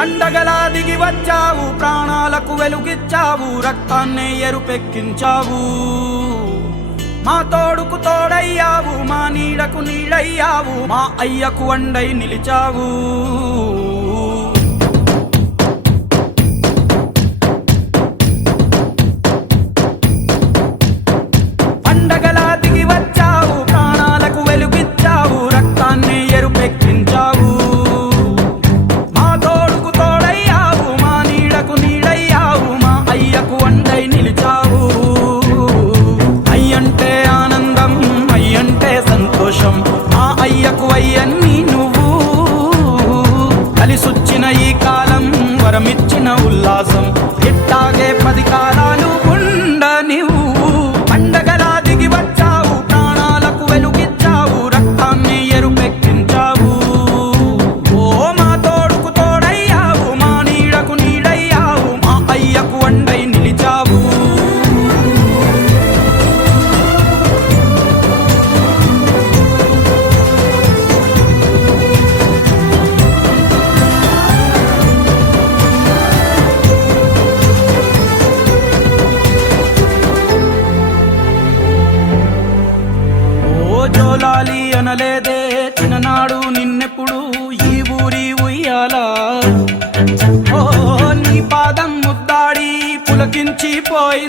పండగలా దిగి వచ్చావు, ప్రాణాలకు వెలుగిచ్చావు, రక్తాన్నే ఎరుపెక్కించావు. మా తోడుకు తోడయ్యావు, మా నీడకు నీడయ్యావు, మా అయ్యకు వండై నిలిచావు. పండగలా దిగి వచ్చావు, ప్రాణాలకు వెలుగిచ్చావు, రక్తాన్నే ఎరుపెక్కించావు. మా తోడుకు తోడయ్యావు, మా నీడకు నీడయ్యావు, మా అయ్యకు వండై నిలిచావు. అయ్యంటే ఆనందం, అయ్యంటే సంతోషం, మా అయ్యకు అయ్యన్ని నువ్వు. కలిసొచ్చిన ఈ కాలం వరమిచ్చిన ఉల్లాసం, ఇట్టాగే 10 కాలాలు ఉండనివ్వు. పండగలా దిగి వచ్చావు, ప్రాణాలకు వెలుగిచ్చావు, రక్తాన్ని ఎరుపెక్కించావు. ఓ మా తోడుకు తోడయ్యావు, మా నీడకు నీడయ్యావు, మా అయ్యకు వండై నిలిచావు. జోలాలి అనలేదే చిన్ననాడు నిన్నెప్పుడు ఈ ఊరి ఉయ్యాలా. ఓ నీ పాదం ముద్దాడి పులకించిపోయి